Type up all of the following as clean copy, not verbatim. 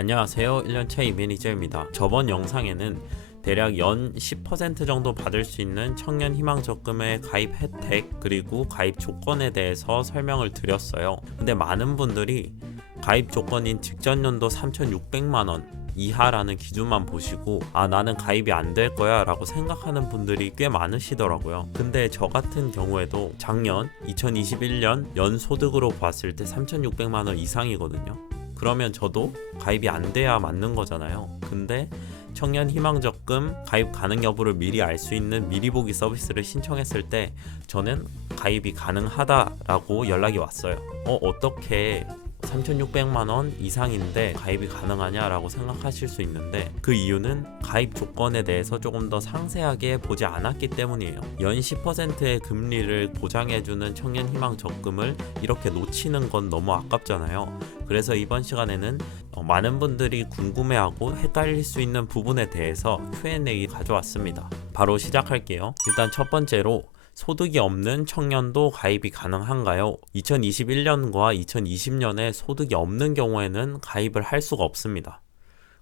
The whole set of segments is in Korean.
안녕하세요. 1년차 이매니저입니다. 저번 영상에는 대략 연 10% 정도 받을 수 있는 청년 희망 적금의 가입 혜택 그리고 가입 조건에 대해서 설명을 드렸어요. 근데 많은 분들이 가입 조건인 직전 연도 3,600만 원 이하라는 기준만 보시고 나는 가입이 안 될 거야 라고 생각하는 분들이 꽤 많으시더라고요. 근데 저 같은 경우에도 작년 2021년 연소득으로 봤을 때 3,600만 원 이상이거든요. 그러면 저도 가입이 안 돼야 맞는 거잖아요. 근데 청년 희망적금 가입 가능 여부를 미리 알 수 있는 미리 보기 서비스를 신청했을 때 저는 가입이 가능하다라고 연락이 왔어요. 어떻게 3,600만 원 이상인데 가입이 가능하냐라고 생각하실 수 있는데, 그 이유는 가입 조건에 대해서 조금 더 상세하게 보지 않았기 때문이에요. 연 10%의 금리를 보장해주는 청년 희망 적금을 이렇게 놓치는 건 너무 아깝잖아요. 그래서 이번 시간에는 많은 분들이 궁금해하고 헷갈릴 수 있는 부분에 대해서 Q&A 가져왔습니다. 바로 시작할게요. 일단 첫 번째로, 소득이 없는 청년도 가입이 가능한가요? 2021년과 2020년에 소득이 없는 경우에는 가입을 할 수가 없습니다.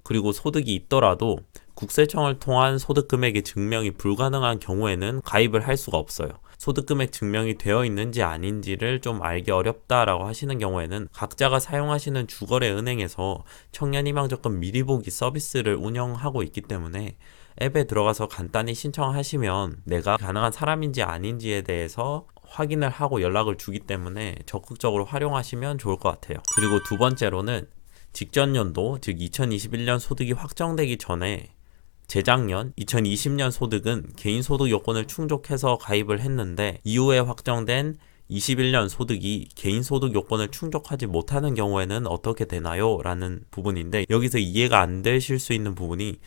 그리고 소득이 있더라도 국세청을 통한 소득금액의 증명이 불가능한 경우에는 가입을 할 수가 없어요. 소득금액 증명이 되어 있는지 아닌지를 좀 알기 어렵다라고 하시는 경우에는 각자가 사용하시는 주거래 은행에서 청년희망적금 미리 보기 서비스를 운영하고 있기 때문에 앱에 들어가서 간단히 신청하시면 내가 가능한 사람인지 아닌지에 대해서 확인을 하고 연락을 주기 때문에 적극적으로 활용하시면 좋을 것 같아요. 그리고 두 번째로는 직전 연도, 즉 2021년 소득이 확정되기 전에 재작년 2020년 소득은 개인소득 요건을 충족해서 가입을 했는데 이후에 확정된 21년 소득이 개인소득 요건을 충족하지 못하는 경우에는 어떻게 되나요? 라는 부분인데, 여기서 이해가 안 되실 수 있는 부분이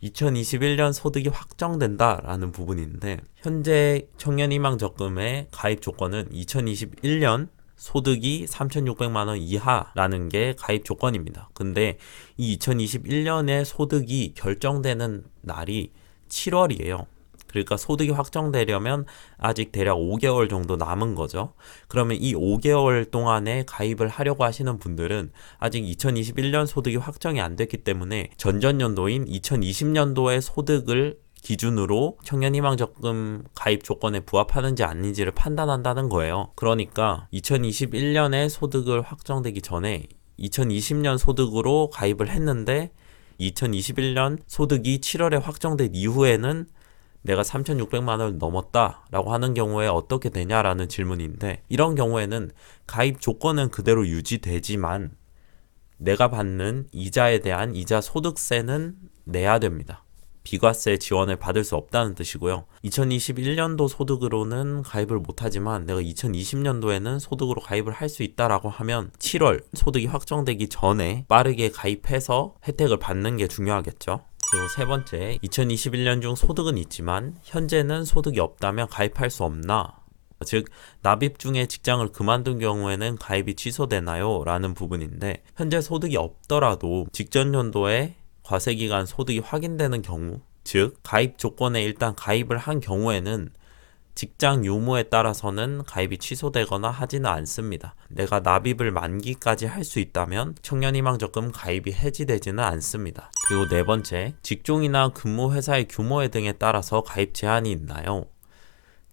2021년 소득이 확정된다 라는 부분인데, 현재 청년희망적금의 가입 조건은 2021년 소득이 3,600만 원 이하라는 게 가입 조건입니다. 근데 이 2021년의 소득이 결정되는 날이 7월이에요. 그러니까 소득이 확정되려면 아직 대략 5개월 정도 남은 거죠. 그러면 이 5개월 동안에 가입을 하려고 하시는 분들은 아직 2021년 소득이 확정이 안 됐기 때문에 전전년도인 2020년도의 소득을 기준으로 청년희망적금 가입 조건에 부합하는지 아닌지를 판단한다는 거예요. 그러니까 2021년에 소득을 확정되기 전에 2020년 소득으로 가입을 했는데 2021년 소득이 7월에 확정된 이후에는 내가 3,600만 원을 넘었다 라고 하는 경우에 어떻게 되냐라는 질문인데, 이런 경우에는 가입 조건은 그대로 유지되지만 내가 받는 이자에 대한 이자 소득세는 내야 됩니다. 비과세 지원을 받을 수 없다는 뜻이고요. 2021년도 소득으로는 가입을 못하지만 내가 2020년도에는 소득으로 가입을 할 수 있다라고 하면 7월 소득이 확정되기 전에 빠르게 가입해서 혜택을 받는 게 중요하겠죠. 그리고 세 번째, 2021년 중 소득은 있지만 현재는 소득이 없다면 가입할 수 없나? 즉, 납입 중에 직장을 그만둔 경우에는 가입이 취소되나요? 라는 부분인데, 현재 소득이 없더라도 직전 연도에 과세기간 소득이 확인되는 경우, 즉 가입 조건에 일단 가입을 한 경우에는 직장 유무에 따라서는 가입이 취소되거나 하지는 않습니다. 내가 납입을 만기까지 할 수 있다면 청년희망적금 가입이 해지되지는 않습니다. 그리고 네 번째, 직종이나 근무 회사의 규모에 등에 따라서 가입 제한이 있나요?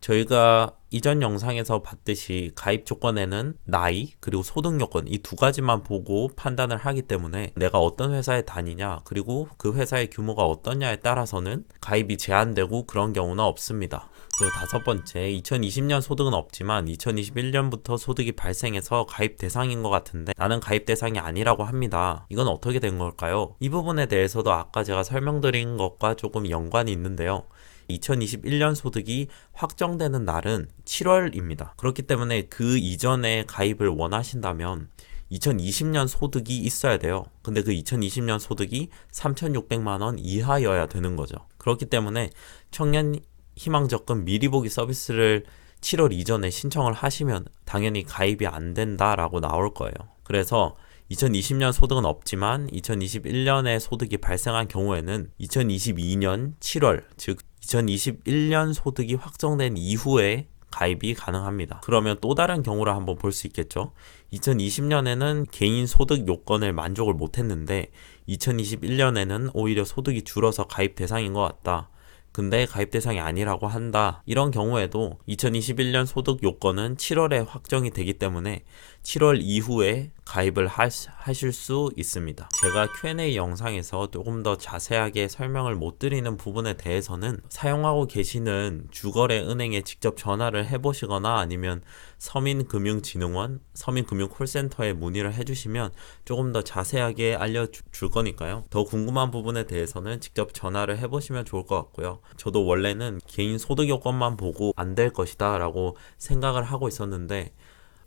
저희가 이전 영상에서 봤듯이 가입 조건에는 나이 그리고 소득 요건, 이 두 가지만 보고 판단을 하기 때문에 내가 어떤 회사에 다니냐 그리고 그 회사의 규모가 어떠냐에 따라서는 가입이 제한되고 그런 경우는 없습니다. 그리고 다섯 번째, 2020년 소득은 없지만 2021년부터 소득이 발생해서 가입 대상인 것 같은데 나는 가입 대상이 아니라고 합니다. 이건 어떻게 된 걸까요? 이 부분에 대해서도 아까 제가 설명드린 것과 조금 연관이 있는데요. 2021년 소득이 확정되는 날은 7월입니다. 그렇기 때문에 그 이전에 가입을 원하신다면 2020년 소득이 있어야 돼요. 근데 그 2020년 소득이 3,600만 원 이하여야 되는 거죠. 그렇기 때문에 청년 희망적금 미리 보기 서비스를 7월 이전에 신청을 하시면 당연히 가입이 안 된다라고 나올 거예요. 그래서 2020년 소득은 없지만 2021년에 소득이 발생한 경우에는 2022년 7월, 즉 2021년 소득이 확정된 이후에 가입이 가능합니다. 그러면 또 다른 경우를 한번 볼 수 있겠죠. 2020년에는 개인 소득 요건을 만족을 못했는데 2021년에는 오히려 소득이 줄어서 가입 대상인 것 같다. 근데 가입 대상이 아니라고 한다. 이런 경우에도 2021년 소득 요건은 7월에 확정이 되기 때문에 7월 이후에 가입을 하실 수 있습니다. 제가 Q&A 영상에서 조금 더 자세하게 설명을 못 드리는 부분에 대해서는 사용하고 계시는 주거래 은행에 직접 전화를 해보시거나 아니면 서민금융진흥원, 서민금융콜센터에 문의를 해주시면 조금 더 자세하게 알려줄 거니까요. 더 궁금한 부분에 대해서는 직접 전화를 해보시면 좋을 것 같고요. 저도 원래는 개인 소득 요건만 보고 안 될 것이다 라고 생각을 하고 있었는데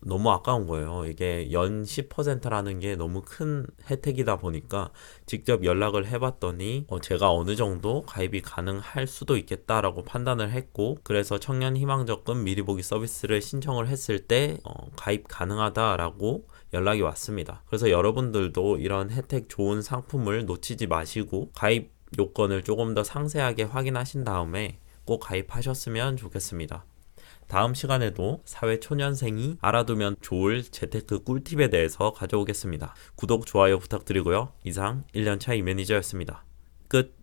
너무 아까운 거예요. 이게 연 10%라는 게 너무 큰 혜택이다 보니까 직접 연락을 해봤더니 제가 어느 정도 가입이 가능할 수도 있겠다라고 판단을 했고, 그래서 청년 희망적금 미리 보기 서비스를 신청을 했을 때 가입 가능하다라고 연락이 왔습니다. 그래서 여러분들도 이런 혜택 좋은 상품을 놓치지 마시고 가입 요건을 조금 더 상세하게 확인하신 다음에 꼭 가입하셨으면 좋겠습니다. 다음 시간에도 사회초년생이 알아두면 좋을 재테크 꿀팁에 대해서 가져오겠습니다. 구독, 좋아요 부탁드리고요. 이상 1년차 이매니저였습니다. 끝.